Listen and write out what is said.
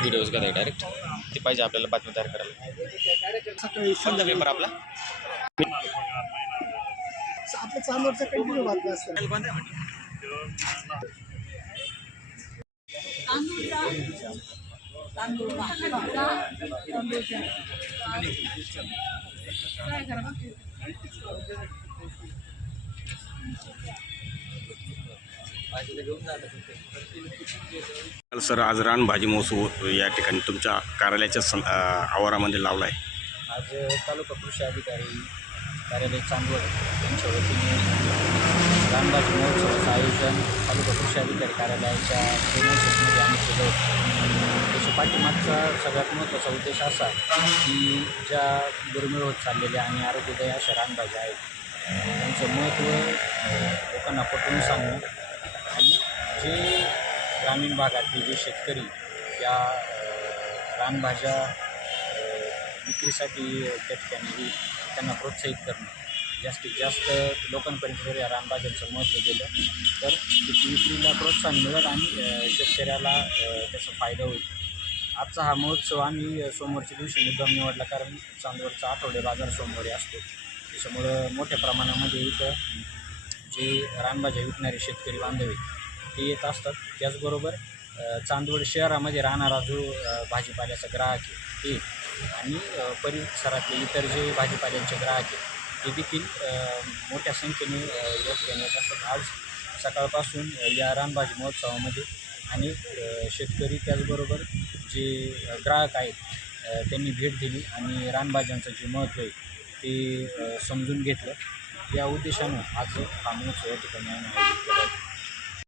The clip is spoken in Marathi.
व्हिडिओज करताय डायरेक्ट ते पाहिजे आपल्याला बातमी तयार करायला. कोणता पेपर आपला? आपल्या चांदवडचा कंटिन्यू बातम्या असतात. सर, आज रानभाजी महोत्सव या ठिकाणी तुमच्या कार्यालयाच्या आवारामध्ये लावला आहे. आज तालुका कृषी अधिकारी कार्यालय चांदवड यांच्या वतीने रानभाजी महोत्सवाचं आयोजन तालुका कृषी अधिकारी कार्यालयाच्या ट्रेनर्समध्ये आम्ही केलं होतं. त्याच्या पाठीमागचा सगळ्यात महत्त्वाचा उद्देश असा की ज्या दुर्मिळ होत चाललेल्या आणि आरोग्यदायी अशा रानभाज्या आहेत त्यांचं महत्त्व लोकांना पटवून सांगणं आणि जे ग्रामीण भागातले जे शेतकरी या रानभाज्या विक्रीसाठी त्या ठिकाणी त्यांना प्रोत्साहित करणं, जास्तीत जास्त लोकांपर्यंत जर या रानभाज्यांचं महत्त्व दिलं तर त्याची विक्रीला प्रोत्साहन मिळेल आणि शेतकऱ्याला त्याचा फायदा होईल. आजचा हा महोत्सव आम्ही सोमवारच्या दिवशी मुद्दाम निवडला कारण चांदवडचा आठवडे बाजार सोमवारी असतो. त्याच्यामुळं मोठ्या प्रमाणामध्ये इथं जे रानभाज्या विकणारे शेतकरी बांधव ते येत असतात. त्याचबरोबर चांदवड शहरामध्ये राहणारा जो भाजीपाल्याचा ग्राहक आहे ते आणि परिसरातले इतर जे भाजीपाल्यांचे ग्राहक आहेत ते देखील मोठ्या संख्येने लोक येत असतात. आज सकाळपासून या रानभाजी महोत्सवामध्ये अनेक शेतकरी त्याचबरोबर जे ग्राहक आहेत त्यांनी भेट दिली आणि रानभाज्यांचं जे महत्त्व आहे ते समजून घेतलं. या उद्देशानं आज हा महोत्सव या ठिकाणी आयोजित केला आहे.